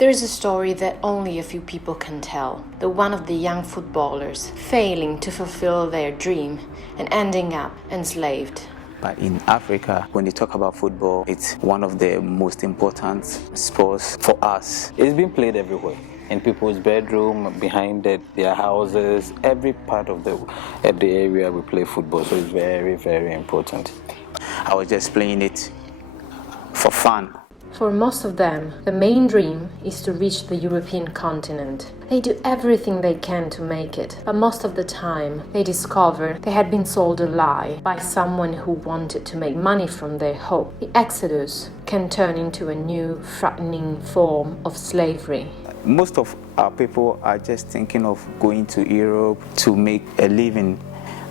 There's a story that only a few people can tell. The one of the young footballers failing to fulfill their dream and ending up enslaved. But in Africa, when you talk about football, it's one of the most important sports for us. It's been played everywhere. In people's bedroom, behind their houses, every part of the area we play football. So it's very, very important. I was just playing it for fun. For most of them, the main dream is to reach the European continent. They do everything they can to make it, but most of the time they discover they had been sold a lie by someone who wanted to make money from their hope. The exodus can turn into a new, frightening form of slavery. Most of our people are just thinking of going to Europe to make a living.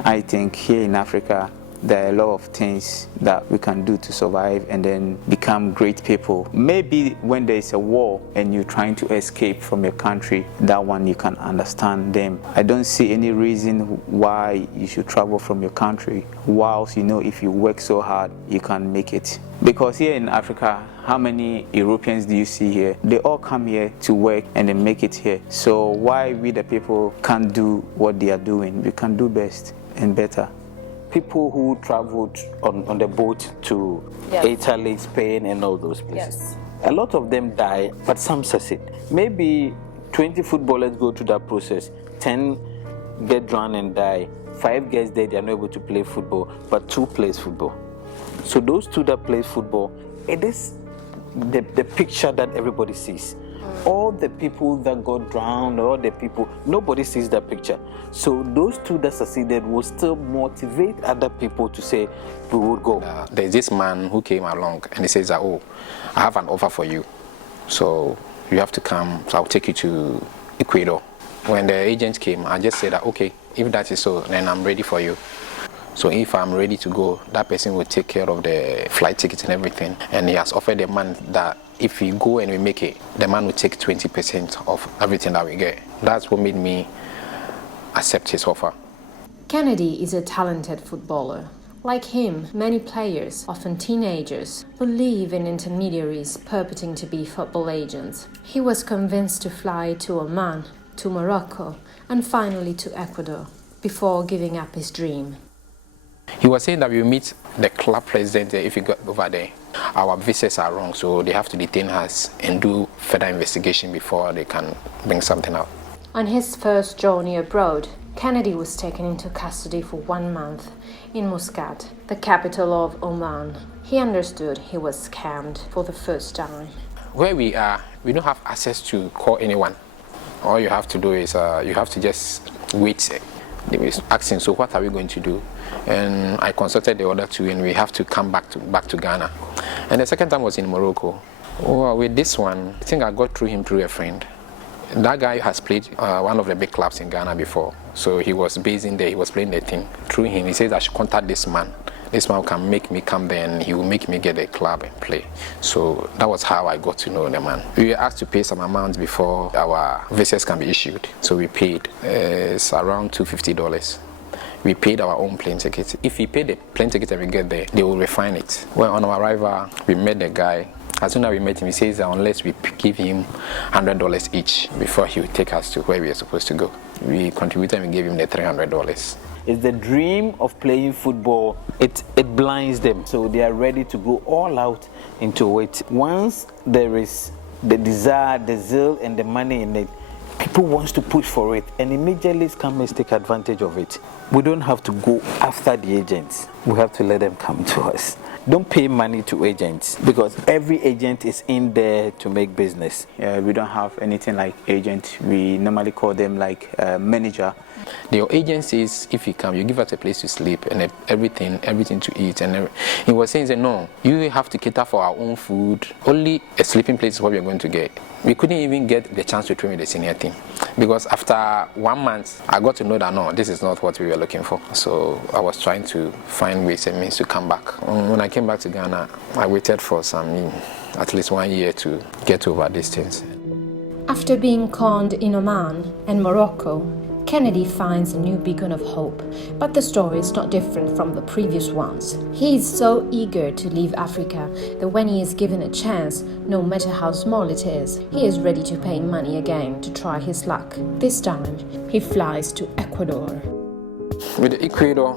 I think here in Africa, there are a lot of things that we can do to survive and then become great people. Maybe when there is a war and you're trying to escape from your country, that one you can understand them. I don't see any reason why you should travel from your country, whilst you know if you work so hard, you can make it. Because here in Africa, how many Europeans do you see here? They all come here to work and they make it here. So why we the people can't do what they are doing? We can do best and better. People who traveled on the boat to Italy, Spain, and all those places. Yes. A lot of them die, but some succeed. Maybe 20 footballers go through that process. 10 get drowned and die. 5 get dead, they are not able to play football, but 2 plays football. So those 2 that play football, it is the picture that everybody sees. All the people that got drowned, all the people, nobody sees that picture. So those 2 that succeeded will still motivate other people to say, we would go. There's this man who came along and he says that, oh, I have an offer for you. So you have to come, so I'll take you to Ecuador. When the agent came, I just said that, okay, if that is so, then I'm ready for you. So if I'm ready to go, that person will take care of the flight tickets and everything. And he has offered the man that if we go and we make it, the man will take 20% of everything that we get. That's what made me accept his offer. Kennedy is a talented footballer. Like him, many players, often teenagers, believe in intermediaries purporting to be football agents. He was convinced to fly to Oman, to Morocco, and finally to Ecuador, before giving up his dream. He was saying that we meet the club president if we got over there. Our visas are wrong, so they have to detain us and do further investigation before they can bring something out. On his first journey abroad, Kennedy was taken into custody for 1 month in Muscat, the capital of Oman. He understood he was scammed for the first time. Where we are, we don't have access to call anyone. All you have to do is you have to just wait. They were asking, so what are we going to do? And I consulted the other 2 and we have to come back to Ghana. And the second time was in Morocco. Well, with this one, I think I got through him through a friend. That guy has played one of the big clubs in Ghana before. So he was based in there, he was playing the team. Through him, he says I should contact this man. This man can make me come there and he will make me get a club and play. So that was how I got to know the man. We were asked to pay some amount before our visas can be issued. So we paid. It's around $250. We paid our own plane ticket. If we pay the plane ticket and we get there, they will refine it. Well, on our arrival, we met the guy. As soon as we met him, he says that unless we give him $100 each before he will take us to where we are supposed to go. We contributed and we gave him the $300. It's the dream of playing football. It blinds them, so they are ready to go all out into it. Once there is the desire, the zeal, and the money in it, people want to push for it, and immediately scammers take advantage of it. We don't have to go after the agents. We have to let them come to us. Don't pay money to agents, because every agent is in there to make business. We don't have anything like agent. We normally call them like manager. The agencies, if you come, you give us a place to sleep and everything to eat. And he was saying, no, you have to cater for our own food. Only a sleeping place is what we're going to get. We couldn't even get the chance to train with the senior team, because after 1 month, I got to know that no, this is not what we were looking for. So I was trying to find ways and means to come back. When I came back to Ghana, I waited for at least 1 year to get over these things. After being conned in Oman and Morocco, Kennedy finds a new beacon of hope, but the story is not different from the previous ones. He is so eager to leave Africa that when he is given a chance, no matter how small it is, he is ready to pay money again to try his luck. This time, he flies to Ecuador. With Ecuador,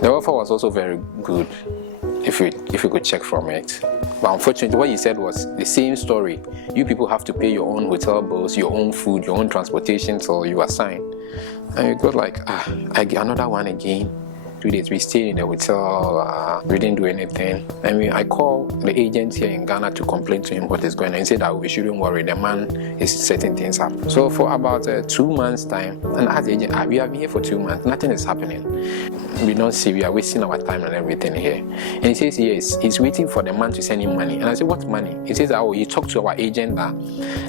the offer was also very good, if you could check from it. But unfortunately, what he said was the same story. You people have to pay your own hotel bills, your own food, your own transportation till you are signed. And you got like, I get another one again. 2 days, we stayed in the hotel, we didn't do anything. I called the agent here in Ghana to complain to him what is going on. He said that we shouldn't worry, the man is setting things up. So for about 2 months time, and as the agent, we have been here for 2 months, nothing is happening. We don't see, we are wasting our time and everything here. And he says, yes, he's waiting for the man to send him money. And I said, what money? He says, oh, he talked to our agent that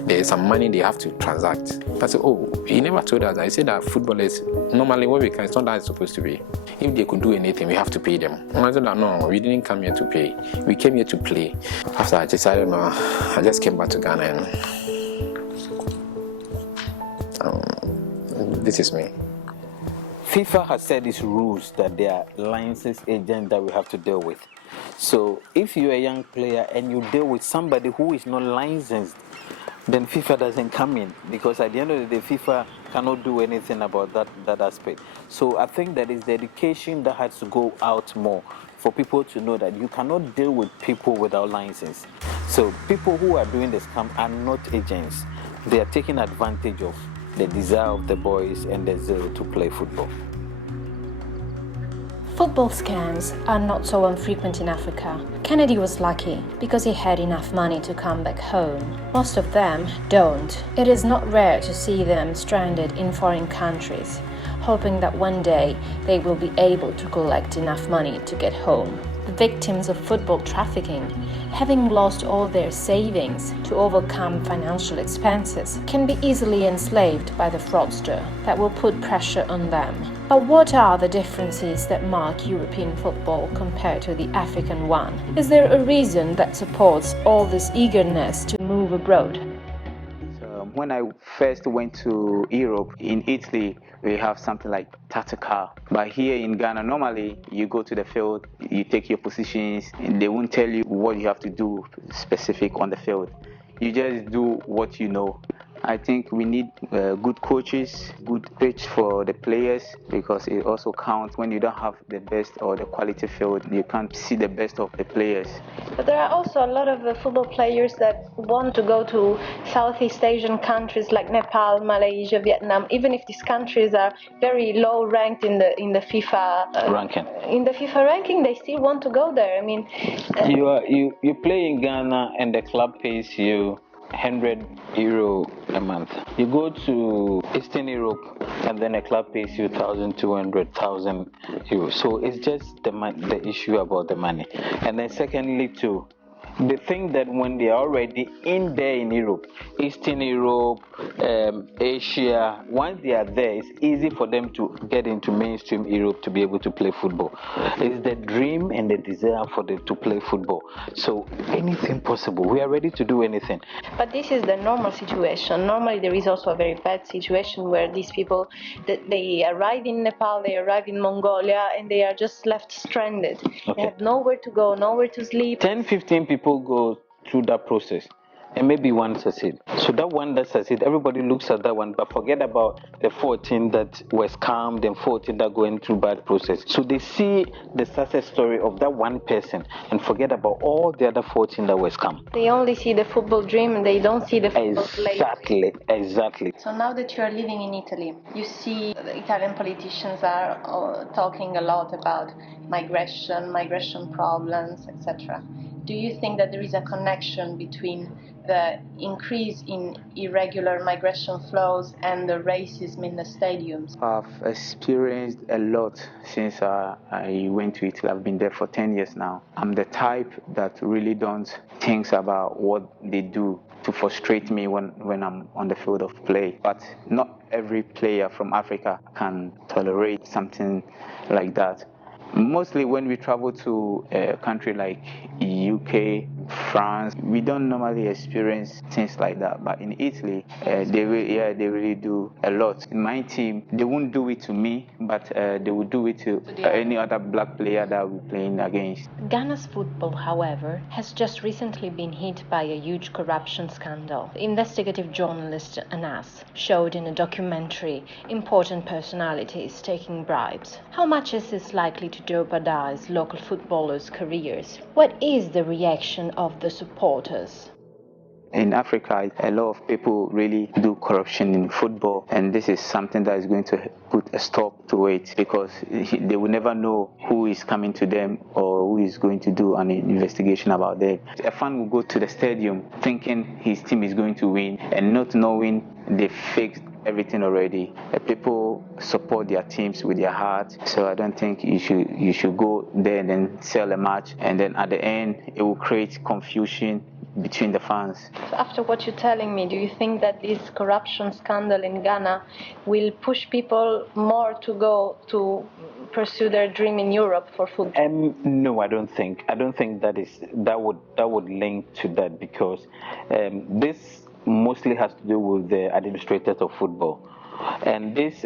there's some money they have to transact. I said, oh, he never told us that. He said that footballers, normally when we can, it's not that it's supposed to be. If they could do anything, we have to pay them. And I said that, no, we didn't come here to pay. We came here to play. After I decided, no, I just came back to Ghana and this is me. FIFA has set its rules that there are licensed agents that we have to deal with. So if you're a young player and you deal with somebody who is not licensed, then FIFA doesn't come in, because at the end of the day, FIFA cannot do anything about that aspect. So I think that is the education that has to go out more for people to know that you cannot deal with people without license. So people who are doing the scam are not agents. They are taking advantage of the desire of the boys and the zeal to play football. Football scams are not so infrequent in Africa. Kennedy was lucky because he had enough money to come back home. Most of them don't. It is not rare to see them stranded in foreign countries, hoping that one day they will be able to collect enough money to get home. The victims of football trafficking, having lost all their savings to overcome financial expenses, can be easily enslaved by the fraudster that will put pressure on them. But what are the differences that mark European football compared to the African one? Is there a reason that supports all this eagerness to move abroad? When I first went to Europe, in Italy, we have something like tactical. But here in Ghana, normally you go to the field, you take your positions, and they won't tell you what you have to do specific on the field. You just do what you know. I think we need good coaches, good pitch for the players, because it also counts when you don't have the best or the quality field. You can't see the best of the players. But there are also a lot of football players that want to go to Southeast Asian countries like Nepal, Malaysia, Vietnam, even if these countries are very low ranked in the FIFA ranking. In the FIFA ranking, they still want to go there. You play in Ghana and the club pays you €100 a month. You go to Eastern Europe and then a club pays you 1,200, 1,000 euros. So it's just the issue about the money. And then secondly too, they think that when they are already in there in Europe, Eastern Europe, Asia, once they are there, it's easy for them to get into mainstream Europe to be able to play football. It's the dream and the desire for them to play football. So anything possible, we are ready to do anything. But this is the normal situation. Normally there is also a very bad situation where these people, they arrive in Nepal, they arrive in Mongolia, and they are just left stranded. Okay. They have nowhere to go, nowhere to sleep. 10-15 people go through that process and maybe one succeed. So that one that succeed, everybody looks at that one, but forget about the 14 that were scammed and 14 that going through bad process. So they see the success story of that one person and forget about all the other 14 that were scammed. They only see the football dream and they don't see the football play. Exactly. So now that you are living in Italy, you see the Italian politicians are talking a lot about migration problems, etc. Do you think that there is a connection between the increase in irregular migration flows and the racism in the stadiums? I've experienced a lot since I went to Italy. I've been there for 10 years now. I'm the type that really don't think about what they do to frustrate me when I'm on the field of play. But not every player from Africa can tolerate something like that. Mostly when we travel to a country like UK, France. We don't normally experience things like that, but in Italy, they really do a lot. In my team, they won't do it to me, but they will do it to any other black player that we're playing against. Ghana's football, however, has just recently been hit by a huge corruption scandal. Investigative journalist Ansah showed in a documentary important personalities taking bribes. How much is this likely to jeopardize local footballers' careers? What is the reaction of the supporters? In Africa, a lot of people really do corruption in football, and this is something that is going to put a stop to it, because they will never know who is coming to them or who is going to do an investigation about them. A fan will go to the stadium thinking his team is going to win and not knowing they fixed everything already. People support their teams with their heart, so I don't think you should go there and then sell a match, and then at the end it will create confusion between the fans. So after what you're telling me, do you think that this corruption scandal in Ghana will push people more to go to pursue their dream in Europe for football? No, I don't think that would link to that, because this mostly has to do with the administrators of football. And this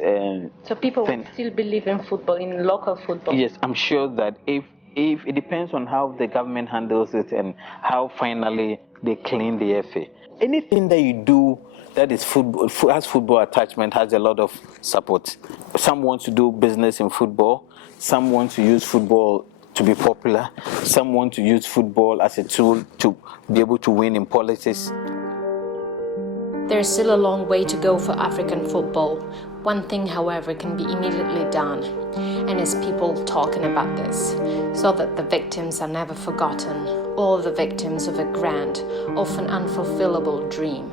so people will still believe in football, in local football? Yes, I'm sure that if it depends on how the government handles it and how finally they clean the FA. Anything that you do that is football, has football attachment, has a lot of support. Some want to do business in football, some want to use football to be popular, some want to use football as a tool to be able to win in politics. There's still a long way to go for African football. One thing, however, can be immediately done, and it's people talking about this, so that the victims are never forgotten, or the victims of a grand, often unfulfillable dream.